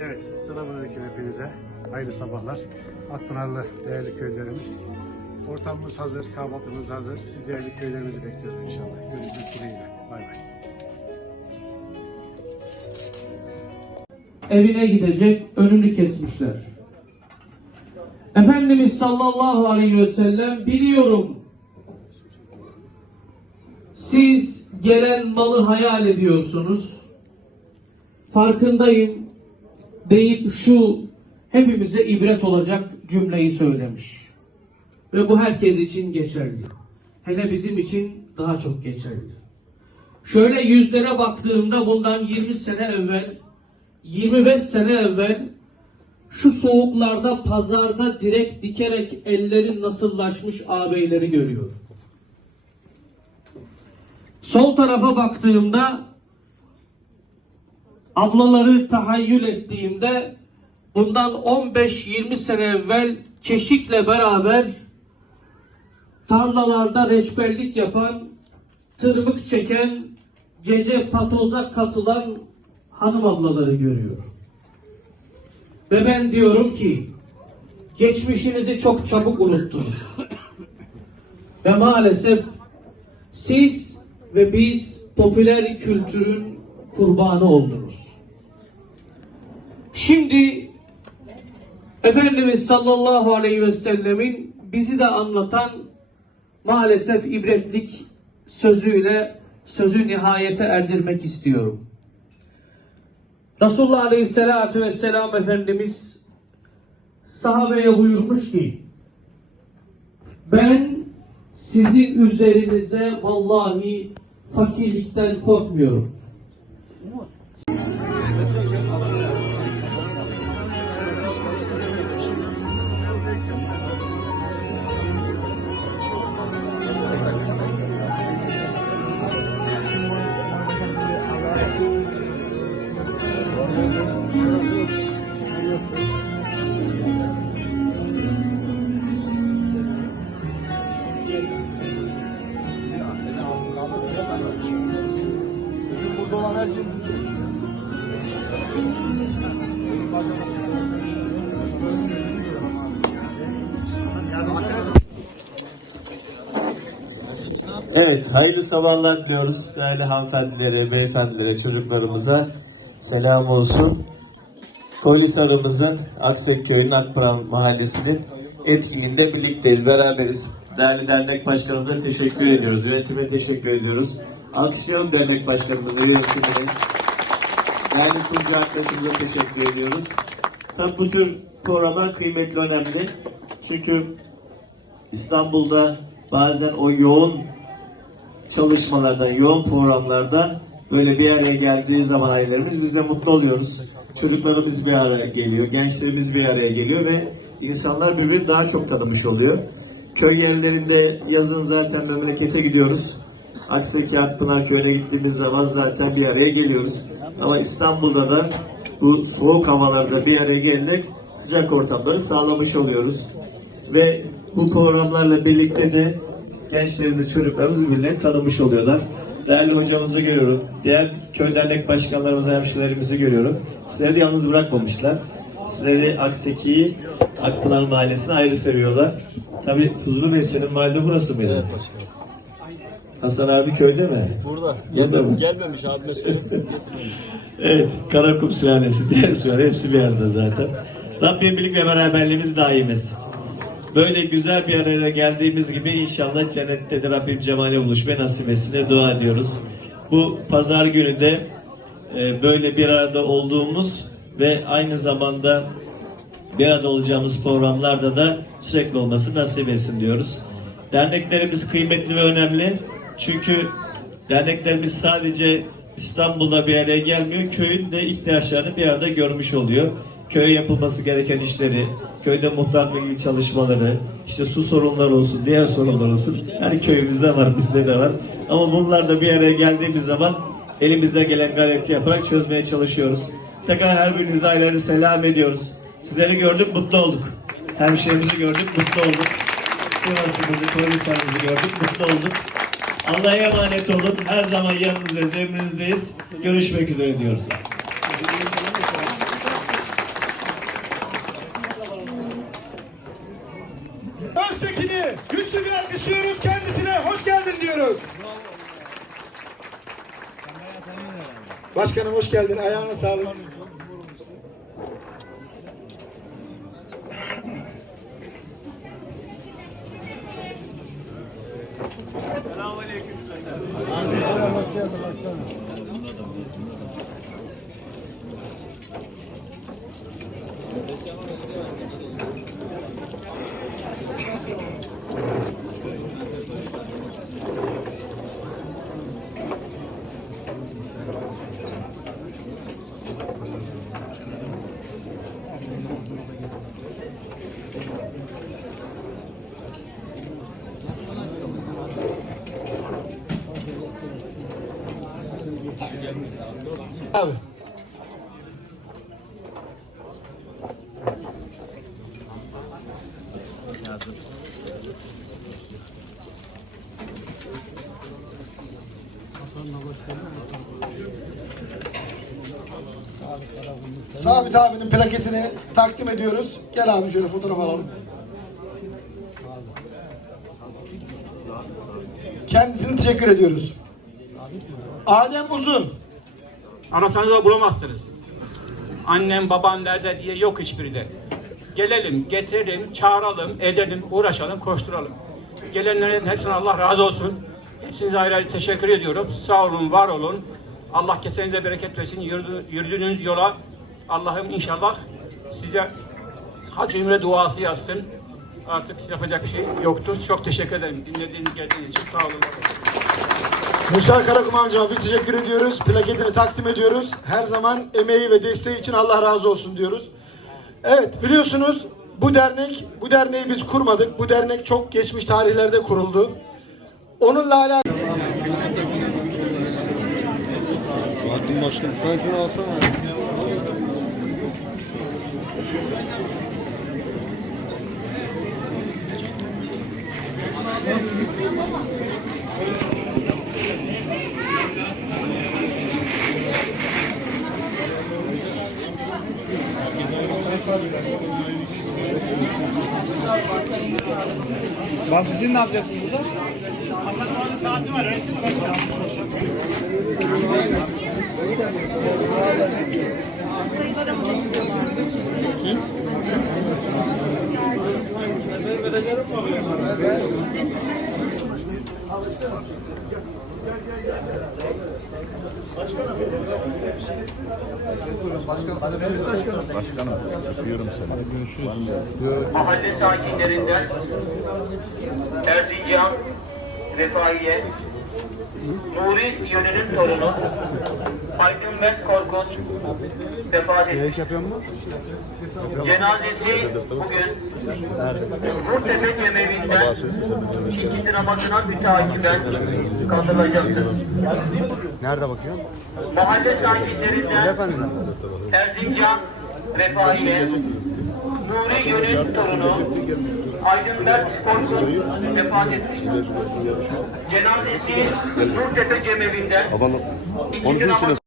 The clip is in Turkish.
Evet, selamünaleyküm hepinize. Hayırlı sabahlar. Akpınarlı değerli köylerimiz. Ortamımız hazır, kahvaltımız hazır. Siz değerli köylerimizi bekliyoruz inşallah. Görüşmek dileğiyle. Bay bay. evine gidecek önünü kesmişler. Efendimiz sallallahu aleyhi ve sellem biliyorum siz gelen malı hayal ediyorsunuz. Farkındayım deyip şu hepimize ibret olacak cümleyi söylemiş. Ve bu herkes için geçerli. Hele bizim için daha çok geçerli. Şöyle yüzlere baktığımda bundan 20 sene evvel 25 sene evvel şu soğuklarda pazarda direkt dikerek ellerin nasıllaşmış ağabeyleri görüyorum. Sol tarafa baktığımda ablaları tahayyül ettiğimde bundan 15-20 sene evvel keşikle beraber tarlalarda reçberlik yapan, tırmık çeken, gece patoza katılan hanım ablaları görüyorum. Ve ben diyorum ki geçmişinizi çok çabuk unuttunuz. ve maalesef siz ve biz popüler kültürün kurbanı oldunuz. Şimdi Efendimiz sallallahu aleyhi ve sellemin bizi de anlatan maalesef ibretlik sözüyle sözü nihayete erdirmek istiyorum. Resulullah Aleyhisselatü Vesselam Efendimiz sahabeye buyurmuş ki ben sizin üzerinize vallahi fakirlikten korkmuyorum. Şey Evet, hayırlı sabahlar diliyoruz değerli hanımefendilere, beyefendilere, çocuklarımıza selam olsun. Kolisarımızın Aksek Köyü'nün Akpınar Mahallesi'nin etkinliğinde birlikteyiz, beraberiz. Değerli dernek başkanımıza teşekkür ediyoruz, yönetime teşekkür ediyoruz. Alkışlayalım dernek başkanımızı, yönetimini. Değerli sunucu arkadaşımıza teşekkür ediyoruz. Tabii bu tür programlar kıymetli, önemli. Çünkü İstanbul'da bazen o yoğun çalışmalardan, yoğun programlardan böyle bir araya geldiği zaman ailelerimiz biz de mutlu oluyoruz. Çocuklarımız bir araya geliyor, gençlerimiz bir araya geliyor ve insanlar birbirini daha çok tanımış oluyor. Köy yerlerinde yazın zaten memlekete gidiyoruz. Aksaki Akpınar Köyü'ne gittiğimiz zaman zaten bir araya geliyoruz. Ama İstanbul'da da bu soğuk havalarda bir araya gelerek sıcak ortamları sağlamış oluyoruz. Ve bu programlarla birlikte de gençlerimiz, çocuklarımız birbirlerini tanımış oluyorlar. Değerli hocamızı görüyorum. Diğer köy dernek başkanlarımızı, hemşirelerimizi görüyorum. Sizleri de yalnız bırakmamışlar. Sizleri Akseki'yi, Akpınar Mahallesi'ni ayrı seviyorlar. Tabii Tuzlu Bey senin mahalle burası mıydı? Hasan abi köyde mi? Burada. Burada mı? Gelmemiş abime söyle. Evet, Karakum sülalesi, diğer sülale hepsi bir arada zaten. Rabbim birlik ve beraberliğimiz daim etsin. Böyle güzel bir araya geldiğimiz gibi inşallah cennette de Rabbim cemale buluşmayı nasip etsin dua ediyoruz. Bu pazar günü de e, böyle bir arada olduğumuz ve aynı zamanda bir arada olacağımız programlarda da sürekli olması nasip etsin diyoruz. Derneklerimiz kıymetli ve önemli. Çünkü derneklerimiz sadece İstanbul'da bir araya gelmiyor, köyün de ihtiyaçlarını bir arada görmüş oluyor. Köye yapılması gereken işleri, köyde muhtarlık çalışmaları, işte su sorunları olsun, diğer sorunlar olsun. Her köyümüzde var, bizde de var. Ama bunlar da bir araya geldiğimiz zaman elimizde gelen gayreti yaparak çözmeye çalışıyoruz. Tekrar her birinize ayrı selam ediyoruz. Sizleri gördük, mutlu olduk. Hemşehrimizi gördük, mutlu olduk. Sivas'ımızı, Koyunhisar'ımızı gördük, mutlu olduk. Allah'a emanet olun. Her zaman yanınızda, emrinizdeyiz. Görüşmek üzere diyoruz. Öztekin'i güçlü bir alkışlıyoruz. Kendisine hoş geldin diyoruz. Başkanım hoş geldin. Ayağına sağlık. Abi. Sabit abinin plaketini takdim ediyoruz. Gel abi şöyle fotoğraf alalım. Kendisini teşekkür ediyoruz. Adem Uzun. Arasanız da bulamazsınız. Annem babam nerede diye yok hiçbiri de. Gelelim, getirelim, çağıralım, edelim, uğraşalım, koşturalım. Gelenlerin hepsine Allah razı olsun. Hepsinize ayrı ayrı teşekkür ediyorum. Sağ olun, var olun. Allah kesenize bereket versin. Yürüdü- Yürüdüğünüz yola Allah'ım inşallah size hac ümre duası yazsın. Artık yapacak bir şey yoktur. Çok teşekkür ederim. Dinlediğiniz, geldiğiniz için sağ olun. Musa Karakum amcama bir teşekkür ediyoruz. Plaketini takdim ediyoruz. Her zaman emeği ve desteği için Allah razı olsun diyoruz. Evet biliyorsunuz bu dernek, bu derneği biz kurmadık. Bu dernek çok geçmiş tarihlerde kuruldu. Onunla alakalı Bak sizin ne yapacaksınız burada? Hasan'ın saati var. Resim kaçta? Sayıları mı? Mahalle sakinlerinden Erzincan, Refahiye, Nuri Yönü'nün torunu Aydın Mert Korkut vefat etmiş. Cenazesi bugün Kurtepe Cemevi'nden ikinci namazına müteakiben kaldırılacaktır. Nerede bakıyorsun? Mahalle sakinlerinden Erzincan, Refahiye, Nuri Yönün torunu Aydın Mert Korkut vefat etmiş. Cenazesi Nurtepe Cemevi'nden ikinci namazına